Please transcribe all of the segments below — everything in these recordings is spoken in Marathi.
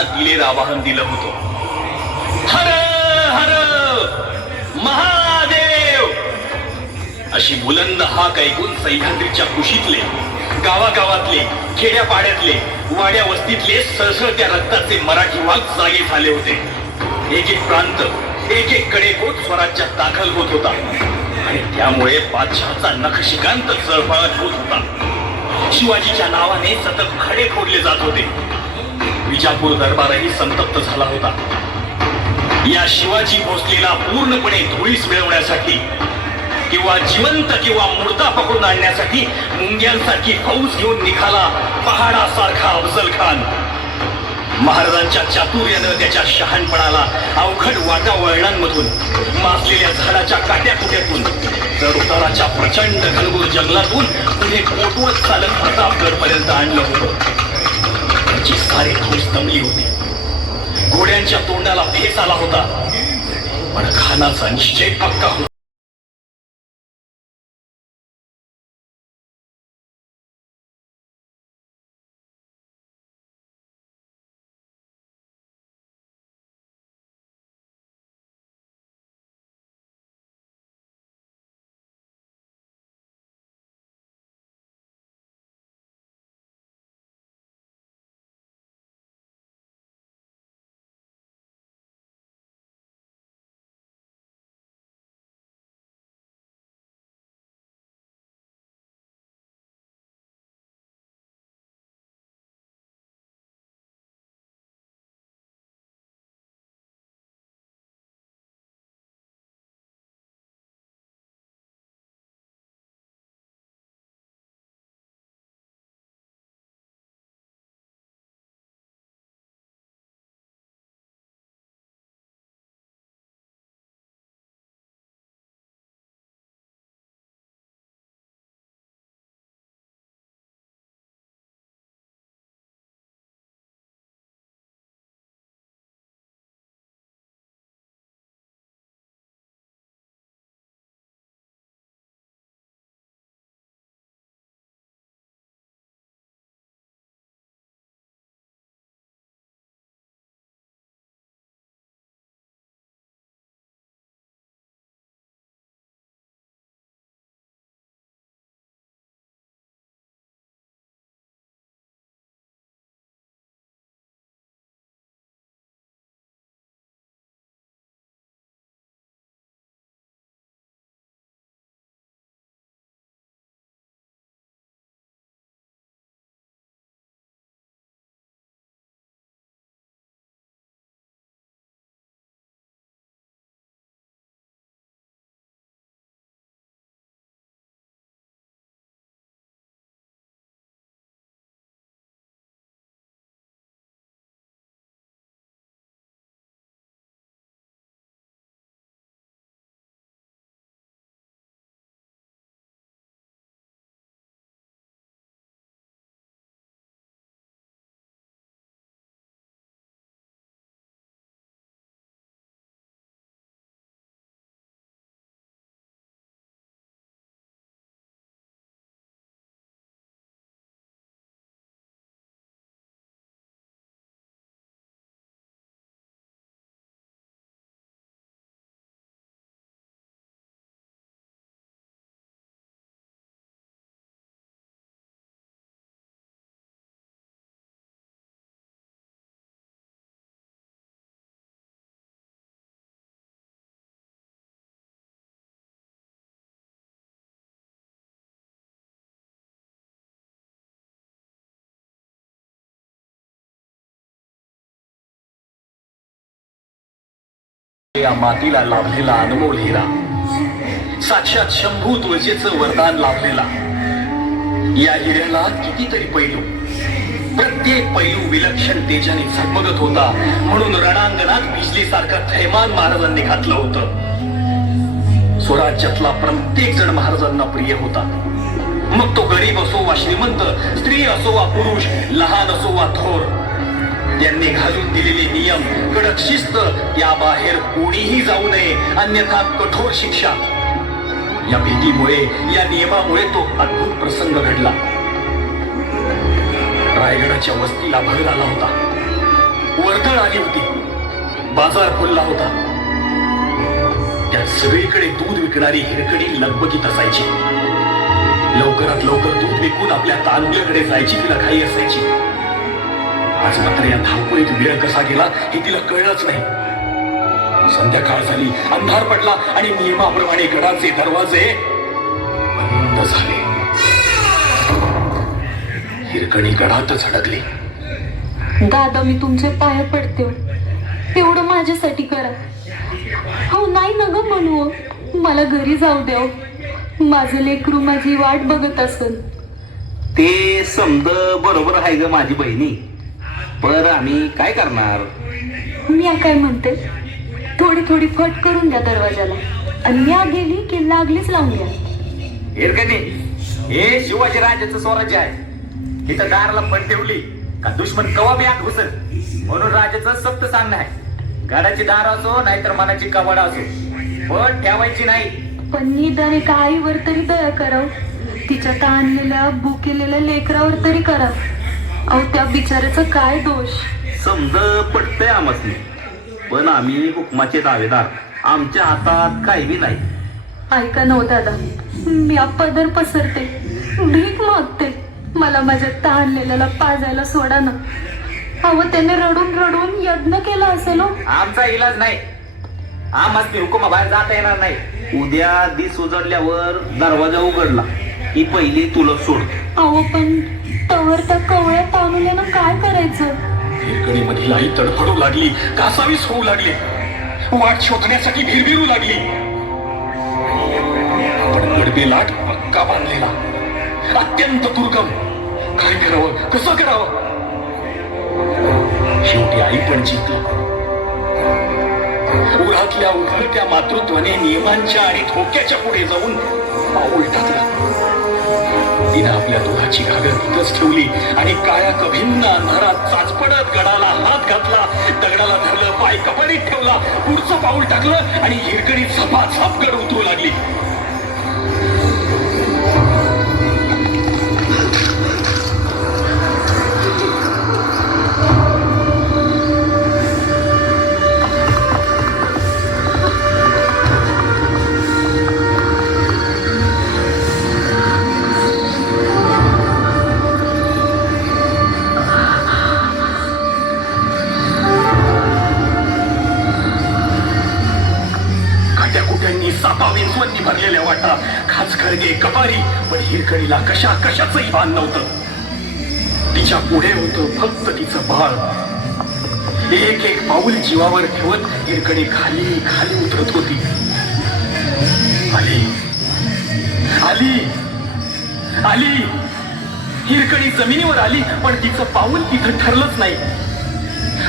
दिलेलं आवाहन दिलं होतं. हर हर महादेव! अशी बुलंद हाक ऐकून सह्याद्रीच्या कुशीतले गावागावातले खेड्यापाड्यातले वाड्या वस्तीतले सळसळत्या रक्ताचे मराठी वाघ जागे झाले होते. एक एक प्रांत एक एक कडेकोट स्वराज्यात दाखल होत होता. आणि त्यामुळे बादशहाचा नखशिकांत चळफळत होत होता. शिवाजीच्या नावाने सतत खडे फोडले जात होते. विजापूर दरबारही संतप्त झाला होता. या शिवाजी भोसलेला पूर्णपणे धुळीस मिळवण्यासाठी किंवा जिवंत किंवा मुर्दा पकडून आणण्यासाठी मुंग्यांसारखी फौज घेऊन निघाला पहाडासारखा अफजल खान. महाराजांच्या चातुर्यानं त्याच्या शहाणपणाला अवघड वातावरणांमधून मासलेल्या झाडाच्या काट्या कुट्यातून उताराच्या प्रचंड घनघोर जंगलातून पुढे पोटवत चालत प्रतापगडपर्यंत आणलं होतं. त्याची सारी फौज दमली होती. घोड्यांच्या तोंडाला फेस आला होता. पण खानाचा निश्चय पक्का होता. या मातीला लाभलेला अनमोल हिरा. साक्षात शंभू तुळजेचं वरदान लाभलेला. या हिऱ्याला कितीतरी पैलू. प्रत्येक पैलू विलक्षण तेजाने झगमगत होता म्हणून रणांगणात बिजलीसारखं थैमान महाराजांनी घातलं होतं. स्वराज्यातला प्रत्येक जण महाराजांना प्रिय होता. मग तो गरीब असो वा श्रीमंत स्त्री असो वा पुरुष लहान असो वा थोर त्यांनी घालून दिलेले नियम कडक शिस्त या बाहेर कोणीही जाऊ नये अन्यथा कठोर शिक्षा. या भीतीमुळे या नियमामुळे तो अद्भुत प्रसंग घडला. रायगडाच्या वस्तीला भर आला होता. वर्दळ आली होती. बाजार खुलला होता. त्यात सगळीकडे दूध विकणारी हिरकडी लगबगीत असायची. लवकरात लवकर दूध विकून आपल्या तांदुळ्याकडे जायची तिला घाई असायची. आज मात्र या धावपळीत वेळ कसा गेला हे तिला कळलंच नाही. संध्याकाळ झाली अंधार पडला आणि नियमाप्रमाणे गडाचे दरवाजे बंद झाले. हिरकणी गडातच अडकली. दादा मी तुमचे पाय पडते. हो. तेवढं माझ्यासाठी करा. हो नाही ना ग म्हणू मला घरी जाऊ द्या हो. माझं लेकरू माझी वाट बघत असल. ते समज बरोबर आहे ग माझी बहिणी. पर आम्ही काय करणार? मी काय म्हणते? थोडी थोडी फट करून द्या दरवाजाला. आणि म्या गेली की लागलीच लावून द्या हिरकणी हे शिवाजी राजाचं स्वराज्य आहे. इथं दाराला पण ठेवली. का दुश्मन कवा बी आत घुसल? म्हणून राजाचं सक्त सांगणं आहे. गाडाची दार असो नाहीतर मनाची कवाड असो. पण ठेवायची नाही. पण निदान एका आईवर तरी दया कराव. तिच्या ताणलेल्या भुकेलेल्या लेकरावर तरी करा. अहो त्या बिचाऱ्याचा काय दोष? समज पटतंय आमसनी पण आम्ही हुकमाचे दावेदार. आमच्या हातात काही बी नाही. ऐका नव दादा. मी पदर पसरते. भीक मागते. मला माझ्या ताणलेल्याला पाजायला सोडा ना. अहो त्याने रडून रडून यज्ञ केला असेल हो. आमचा इलाज नाही. आम्हाला हुकुमा बाहेर जाता येणार नाही. उद्या दिस उजडल्यावर दरवाजा उघडला. की पहिली तुला सोड. अहो पण तवर त्या कवळ्या ताणुल्यानं काय करायचं? हिरकणी मधील आई तडफडू लागली कासावीस होऊ लागली. वाट शोधण्यासाठी भिरभिरू लागली. आपण गडबे लाट पक्का बांधलेला. अत्यंत दुर्गम. काय करावं? कसं करावं? शेवटी आई पण जिंकलं. उरातल्या उघडत्या मातृत्वाने नियमांच्या आणि धोक्याच्या पुढे जाऊन पाऊल टाकलं. तिनं आपल्या दुधाची घागर तिथंच ठेवली आणि काळ्या कभिन्न अंधारात चाचपडत गडाला हात घातला. दगडाला धरलं पाय कपाडीत ठेवला. पुढचं पाऊल टाकलं आणि हिरकडी झपाझप गड उतरू लागली. त्या कुठ्यांनी सापा विंचवांनी भरलेल्या वाटा खास खळगे कपारी. पण हिरकणीला कशा कशाचंही भान नव्हतं. तिच्या पुढे होतं फक्त तिचं बाळ. एक एक पाऊल जीवावर ठेवत हिरकणी खाली खाली उतरत होती. आली. आली. आली. हिरकणी जमिनीवर आली पण तिचं पाऊल तिथं ठरलंच नाही.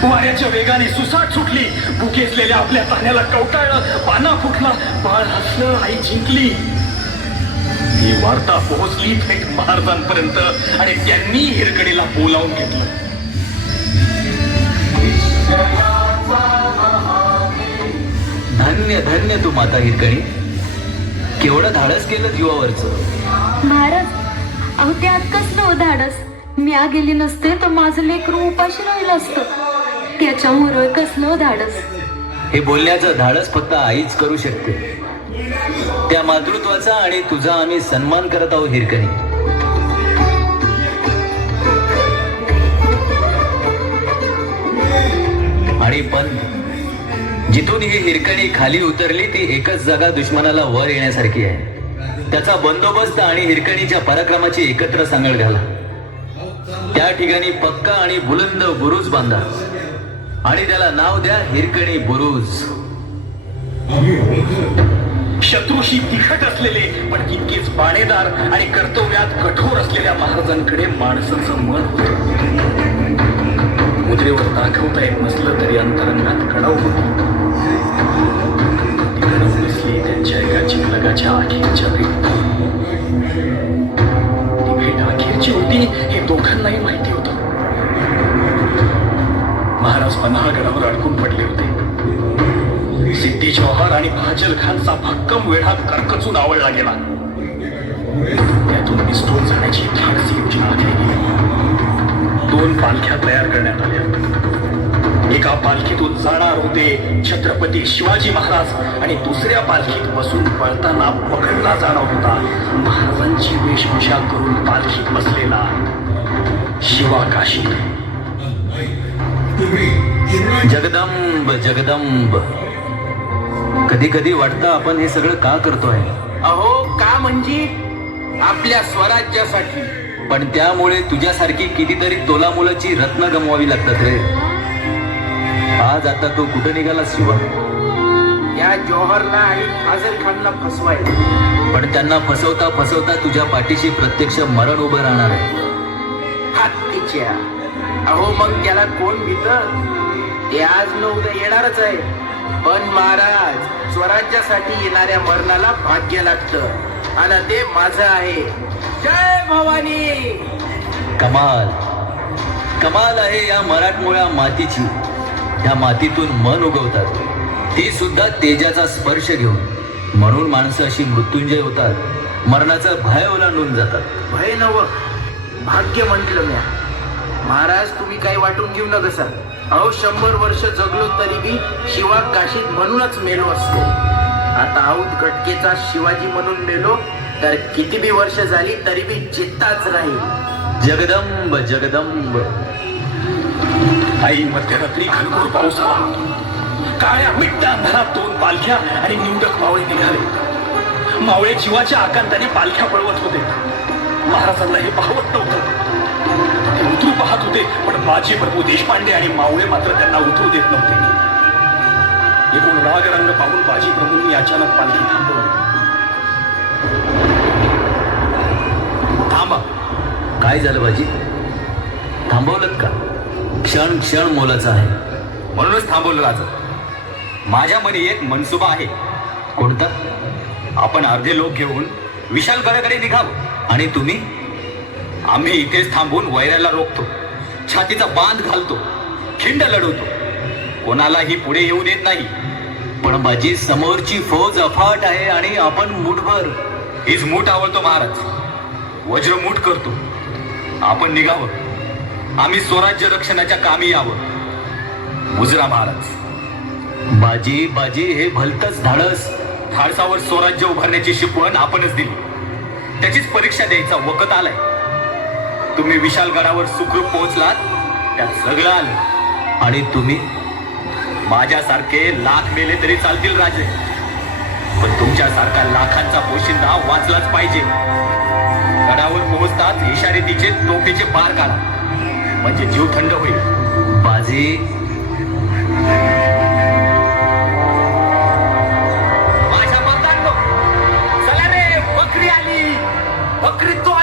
वाऱ्याच्या वेगाने सुसाट सुटली. भुकेसलेल्या आपल्या ताण्याला कवटाळलं पाना फुटला बाळ हसलं आई जिंकली. ही वार्ता पोहोचली थेट महाराजांपर्यंत आणि त्यांनी हिरकणीला बोलावून घेतलं. धन्य धन्य तू माता हिरकणी. केवढं धाडस केलं जीवावरचं. महाराज अहो त्यात कसलं हो धाडस म्या गेली नसते तर माझं लेकरू उपाशी राहिलं असतं. त्याच्यामुळं कसलं धाडस? हे बोलण्याचं धाडस फक्त आईच करू शकते. त्या मातृत्वाचा आणि तुझा आम्ही सन्मान करत आहोत हिरकणी. आणि पण जिथून ही हिरकणी खाली उतरली ती एकच जागा दुश्मनाला वर येण्यासारखी आहे. त्याचा बंदोबस्त आणि हिरकणीच्या पराक्रमाची एकत्र सांगड घाला. त्या ठिकाणी पक्का आणि बुलंद बुरुज बांधा. आणि त्याला नाव द्या हिरकणी बुरुज. शत्रूशी तिखट असलेले पण तितकेच बाणेदार आणि कर्तव्यात कठोर असलेल्या महाराजांकडे माणसाचं मन मुद्रेवर दाखवता येत नसलं तरी अंतरंगात कडाव होती. त्यांच्या एका चिखलगाच्या अखेरच्या भेट अखेरची होती हे दोघांनाही माहिती महाराज पन्हाळगडावर अडकून पडले होते. सिद्धी जवाहर आणि महाजल खानचा भक्कम वेढा करकचून आवडला गेला. त्यातून निसटून जाण्याची धाडसी योजना आखली दोन पालख्या तयार करण्यात आल्या. एका पालखीतून जाणार होते छत्रपती शिवाजी महाराज आणि दुसऱ्या पालखीत बसून पळताना पकडला जाणार होता. महाराजांची वेशभूषा करून पालखीत बसलेला शिवा काशी जगदंब जगदंब. कधी कधी वाटतं आपण हे सगळं का करतोय? अहो का म्हणजे? आपल्या स्वराज्यासाठी. पण त्यामुळे तुझ्यासारखी कितीतरी तोला मुलाची रत्न गमवावी लागतात रे. आज आता तो कुठं निघाला शिवा? या जौहरला आणि फाजल खानला फसवायला पण त्यांना फसवता फसवता तुझ्या पाठीशी प्रत्यक्ष मरण उभं राहणार आहे. हत्तीच्या अहो मग त्याला कोण भीत ते आज न उद्या येणारच आहे. पण महाराज स्वराज्यासाठी येणाऱ्या मरणाला भाग्य लागतं. आणि ते माझं आहे. जय भवानी! कमाल. कमाल आहे या मराठमोळ्या मातीची. या मातीतून मन उगवतात. ती सुद्धा तेजाचा स्पर्श घेऊन. म्हणून माणसं अशी मृत्युंजय होतात. मरणाचा भय ओलांडून जातात. भय नव भाग्य म्हंटल म्या. महाराज तुम्ही काही वाटून घेऊ नका सर. अहो शंभर वर्ष जगलो तरीबी शिवा काशीत म्हणूनच मेलो असतो. आता आऊत गटकेचा शिवाजी म्हणून मेलो तर किती बी वर्ष झाली तरी बी चित्ताच राहील. जगदंब जगदंब. आई मध्यरात्री घनघोर पाऊस काळ्या मिट्टा अंधारात दोन पालख्या आणि निवडक मावळे निघाले मावळे जीवाच्या आकांताने पालख्या पळवत होते. महाराजांना हे पाहवत नव्हतं. होते. पण माझे प्रभू देशपांडे आणि मावळे मात्र त्यांना उतरू देत नव्हते. एकूण राग रंग पाहून बाजी प्रभूंनी अचानक पालखी थांबवली. थांबा. काय झालं बाजी? थांबवलं का? क्षण क्षण मोलाचा आहे. म्हणूनच थांबवलं राजा. माझ्या मनी एक मनसुबा आहे. कोणता? आपण अर्धे लोक घेऊन विशालगडाकडे निघावं. आणि तुम्ही? आम्ही इथेच थांबून वैराला रोखतो. छातीचा बांध घालतो खिंड लढवतो. कोणालाही पुढे येऊ देत नाही. पण माझी समोरची फौज अफाट आहे आणि आपण मुठभर. हीच मूठ आवडतो महाराज. वज्र मूठ करतो. आपण निघावं. आम्ही स्वराज्य रक्षणाच्या कामी यावं. गुजरा महाराज. बाजी बाजी हे भलतच धाडस. धाडसावर स्वराज्य उभारण्याची शिकवण आपणच दिली. त्याचीच परीक्षा द्यायचा वखत आलाय. तुम्ही विशालगडावर सुखरूप पोहोचलात? त्यात जगलाल आणि तुम्ही? माझ्यासारखे लाख मेले तरी चालतील राजे. पण तुमच्यासारखा लाखांचा पोशिंदा वाचलाच पाहिजे. गडावर पोहोचताच इशारेतीचे तोफेचे पार काढा. म्हणजे जीव थंड होईल. बाजी. माझ्या मर्दांनो चला रे बकरी आली. बकरी तो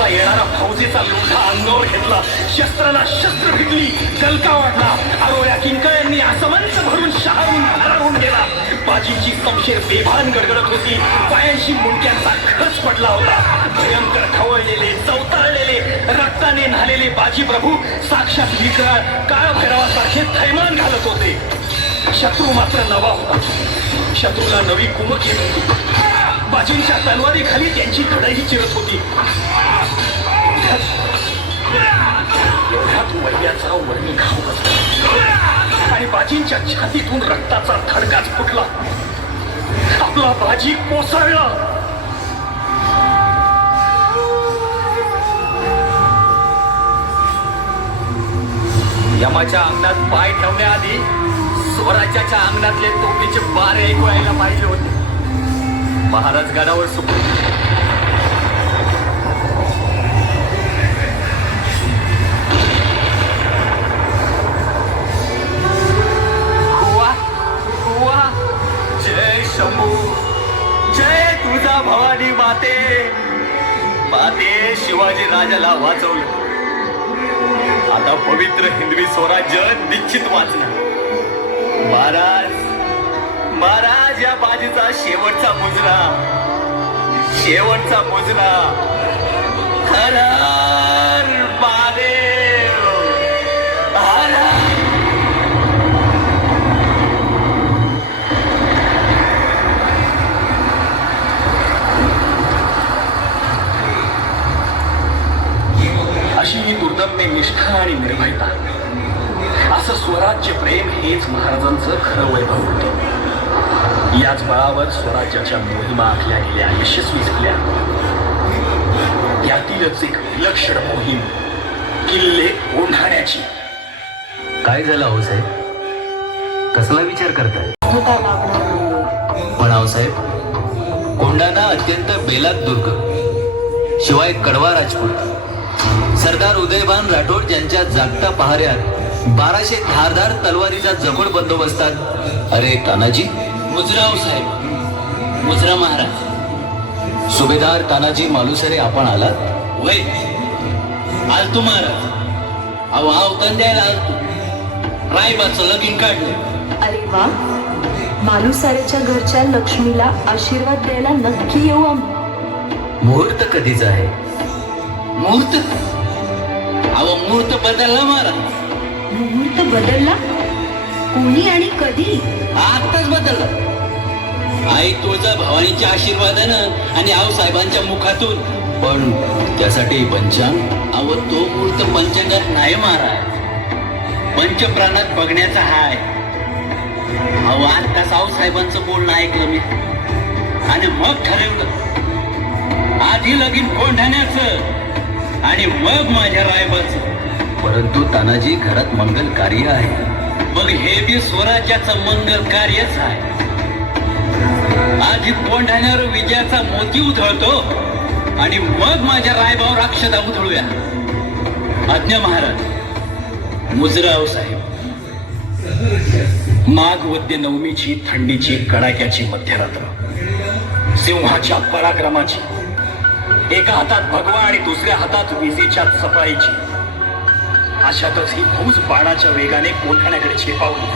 चौकडचा येणारा फौजेचा लोठा अंगावर घेतला. शस्त्राला शस्त्र भिडली दलका वाटला आरोळ्या किंकळ्यांनी असमंत भरून शहारून भारावून गेला. बाजीची समशेर बेभान गडगडत होती. पायांशी मुंडक्यांचा खच पडला होता. भयंकर खवळलेले चवताळलेले रक्ताने न्हालेले बाजी प्रभू साक्षात विकराळ काळभैरवासारखे थैमान घालत होते. शत्रू मात्र नवा होता. शत्रूला नवी कुमक येत होती. बाजींच्या तलवारीखाली त्यांची धडही चिरत होती. एवढ्यात वैद्याचा वर्णी खाऊ बसला आणि बाजींच्या छातीतून रक्ताचा थडकाच फुटला. आपला बाजी कोसळला. यमाच्या अंगणात पाय ठेवण्याआधी स्वराज्याच्या अंगणातले तोफीचे बारे ऐकू यायला पाहिजे होते. महाराज गडावर सुख शंभू. जय तुझा भवानी माते. माते शिवाजी राजाला वाचवलं. आता पवित्र हिंदवी स्वराज्य निश्चित वाचणार. महाराज महाराज या बाजीचा शेवटचा मुजरा. शेवटचा मुजरा. हर हर महादेव. हर हर में निष्ठा आणि निर्भयता असं स्वराज्य प्रेम हेच महाराजांचं खरं वैभव होतं याच बळावर मोहिमा आखल्या गेल्या यशस्वी झाल्या यातीलच एक विलक्षण मोहीम किल्ले ओढाण्याची. काय झालं आहो साहेब? कसला विचार करताय. पण आऊसाहेब कोंडाणा अत्यंत बेलात दुर्ग शिवाय कडवा राजपूत सरदार उदयभान राठोड ज्यांच्या जागता पहाऱ्यात बाराशे धारधार तलवारीचा जबड बंदोबस्तात अरे तानाजी? मुजराव साहेब मुजरा महाराज. सुभेदार तानाजी मालुसरे आपण आलात? वय. आल तू महाराज. अहो आल तू. रायबाचं लगीन काढलं. अरे वा. मालुसाऱ्याच्या घरच्या लक्ष्मीला आशीर्वाद द्यायला नक्की येऊ आम्ही. मुहूर्त कधीच आहे? मुहूर्त? अहो मुहूर्त बदलला महाराज. मुहूर्त बदलला? कोणी आणि कधी? आत्ताच बदलला. आई तुळजा भवानीच्या आशीर्वादानं आणि आऊ साहेबांच्या मुखातून. पण त्यासाठी पंचांग अहो तो मूर्त पंचांगात नाही महाराज. पंचप्राणात बघण्याचा हाय. अहो आता साऊ साहेबांचं बोलणं ऐकलं मी. आणि मग ठरवलं आधी लगीन कोंढाण्याचं आणि मग माझ्या रायबाचं. परंतु तानाजी घरात मंगल कार्य आहे. मग हे बी स्वराज्याचं मंगल कार्यच आहे. आधी कोंढाण्यावर विजयाचा मोती उधळतो आणि मग माझ्या रायबावर अक्षदा उधळूया. आज्ञा महाराज मुजराव साहेब माघ वद्य नवमीची थंडीची कडाक्याची मध्यरात्र सिंहाच्या पराक्रमाची एका हातात भगवा आणि दुसऱ्या हातात विजेच्या सफाईची अशातच ही फूज बाणाच्या वेगाने कोठण्याकडे झेपावली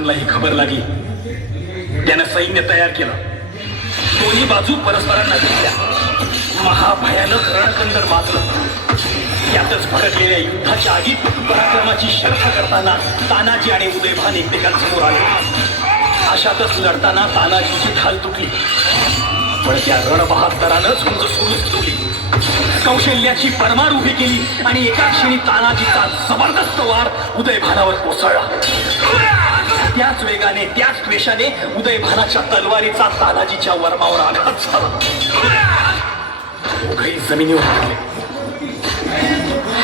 उदयभानला ही खबर लागली. त्यानं सैन्य तयार केलं. दोन्ही बाजू परस्परांना दिसल्या. महाभयानक रणकंदर माजलं. यातच भडकलेल्या युद्धाच्या आधी पराक्रमाची शर्थ करताना तानाजी आणि उदयभान एकमेकांसमोर आले. अशातच लढताना तानाजीची ढाल तुटली. पण त्या रणबहादरानं उंच सुरूच ठेवली कौशल्याची परमार उभी केली आणि एका क्षणी तानाजीचा जबरदस्त वार उदयभानावर कोसळला. त्याच वेगाने त्याच द्वेषाने उदयभानाच्या तलवारीचा तानाजीच्या वर्मावर आघात झाला. दोघही जमिनीवर पडले.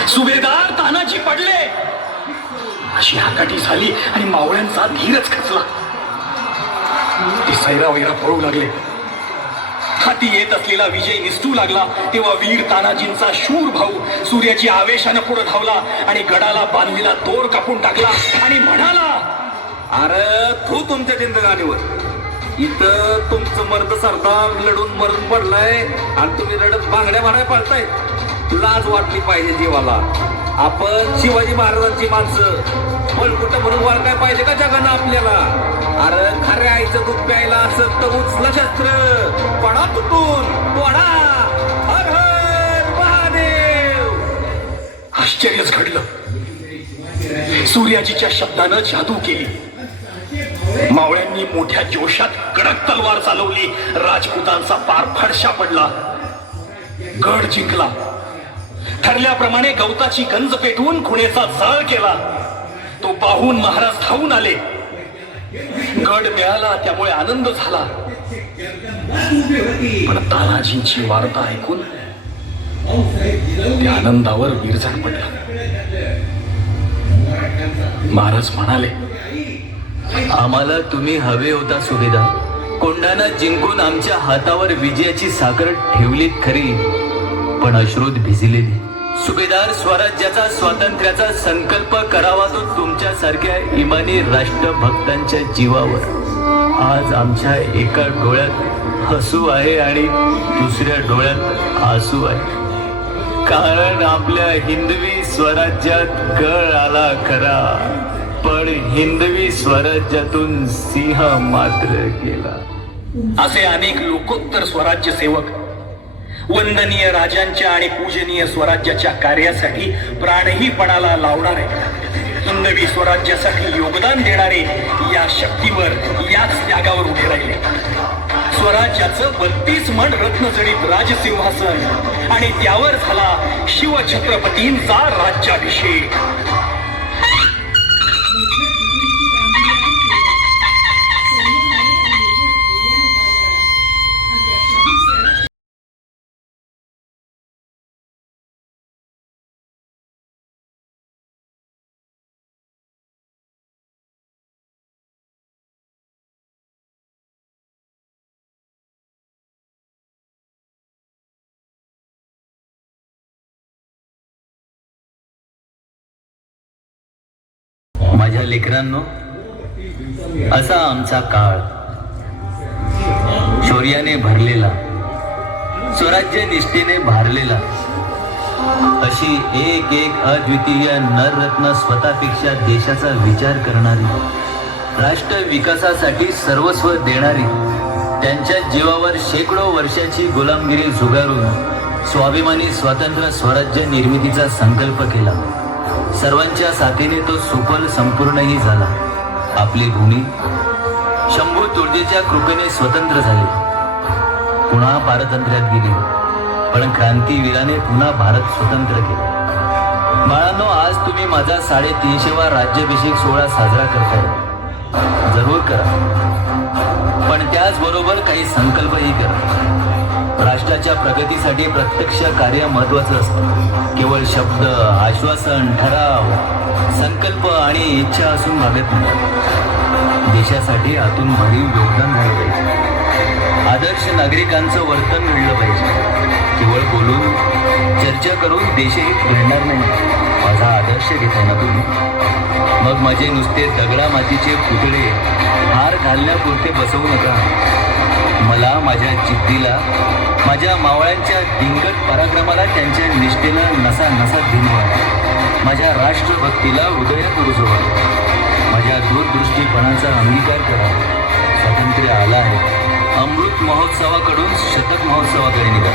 सुभेदार तानाजी पडले. अशी हाकाटी झाली आणि मावळ्यांचा धीरच खचला. ते सैरा वैरा पळू लागले. हाती येत असलेला विजय निसटू लागला. तेव्हा वीर तानाजींचा शूर भाऊ सूर्याची आवेशानं पुढे धावला आणि गडाला बांधलेला दोर कापून टाकला आणि म्हणाला अरे तू तुमच्या जिंदगानीवर. इथं तुमचं मर्द सरदार लढून मरण पडलाय आणि तुम्ही रडत बांगड्या माराय पडताय. लाज वाटली पाहिजे जीवाला. आपण शिवाजी महाराजांची माणसं. पण कुठं म्हणून वाळकाय काय पाहिजे का जगानं आपल्याला? अरे खऱ्या आईचं दूध प्यायला असं तर उचलं शस्त्र पडा तुटून पडा. हर हर महादेव. आश्चर्यच घडलं. सूर्याजीच्या शब्दानं जादू केली. मावळ्यांनी मोठ्या जोशात कडक तलवार चालवली. राजपुतांचा पार फडशा पडला. गड जिंकला. ठरल्याप्रमाणे गवताची गंज पेटवून खुणेचा जाळ केला. तो पाहून महाराज धावून आले. गड मिळाला त्यामुळे आनंद झाला. पण तानाजींची वार्ता ऐकून त्या आनंदावर विरजण पडला. महाराज म्हणाले आम्हाला तुम्ही हवे होता सुभेदार. कोंडाणा जिंकून आमच्या हातावर विजयाची साखर ठेवलीत खरी पण अश्रुत भिजलेली. सुभेदार स्वराज्याचा स्वातंत्र्याचा संकल्प करावा तो तुमच्यासारख्या इमानी राष्ट्रभक्तांच्या जीवावर. आज आमच्या एका डोळ्यात हसू आहे आणि दुसऱ्या डोळ्यात आसू आहे. कारण आपल्या हिंदवी स्वराज्यात गळ आला खरा. पण हिंदवी स्वराज्यातून सिंह मात्र गेला. असे अनेक लोकोत्तर स्वराज्य सेवक वंदनीय राजांच्या आणि पूजनीय स्वराज्याच्या कार्यासाठी प्राणही पणाला लावणारे हिंदवी स्वराज्यासाठी योगदान देणारे या शक्तीवर याच त्यागावर उभे राहिले. स्वराज्याचं बत्तीस मन रत्नजडीत राजसिंहासन आणि त्यावर झाला शिवछत्रपतींचा राज्याभिषेक. माझ्या लेकरांनो असा आमचा काळ शौर्याने भरलेला स्वराज्य निष्ठेने भारलेला अशी एक एक अद्वितीय नररत्न स्वतःपेक्षा देशाचा विचार करणारी राष्ट्र विकासासाठी सर्वस्व देणारी त्यांच्या जीवावर शेकडो वर्षाची गुलामगिरी झुगारून स्वाभिमानी स्वातंत्र्य स्वराज्य निर्मितीचा संकल्प केला. सर्वांच्या साथीने तो सुफल संपूर्णही झाला. आपली भूमी शंभू तुळजेच्या कृपेने स्वतंत्र झाली. पुन्हा पारतंत्र्यात गेली. पण क्रांतीवीराने पुन्हा भारत स्वतंत्र केला. बाळांनो आज तुम्ही माझा साडेतीनशेवा राज्याभिषेक सोहळा साजरा करताय. जरूर करा. पण त्याचबरोबर काही संकल्पही करा. राष्ट्राच्या प्रगतीसाठी प्रत्यक्ष कार्य महत्वाचं असतं. केवळ शब्द आश्वासन ठराव संकल्प आणि इच्छा असून भागत नाही. देशासाठी आतून भरीव योगदान झालं पाहिजे. आदर्श नागरिकांचं वर्तन मिळलं पाहिजे. केवळ बोलून चर्चा करून देशहित घडणार नाही. माझा आदर्श घेताय ना तुम्ही. मग माझे नुसते दगडा मातीचे पुतळे हार घालण्यापुरते बसवू नका. मला माझ्या जिद्दीला माझ्या मावळ्यांच्या दिंगट पराक्रमाला त्यांच्या निष्ठेला नसा नसा भिनवा माझ्या राष्ट्रभक्तीला उदयात रुजवा माझ्या दूरदृष्टीपणाचा अंगीकार करा. स्वातंत्र्य आला आहे. अमृत महोत्सवाकडून शतक महोत्सवाकडे निघा.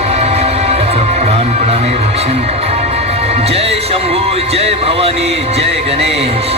त्याचं प्राणपणाने रक्षण करा. जय शंभू जय भवानी जय गणेश.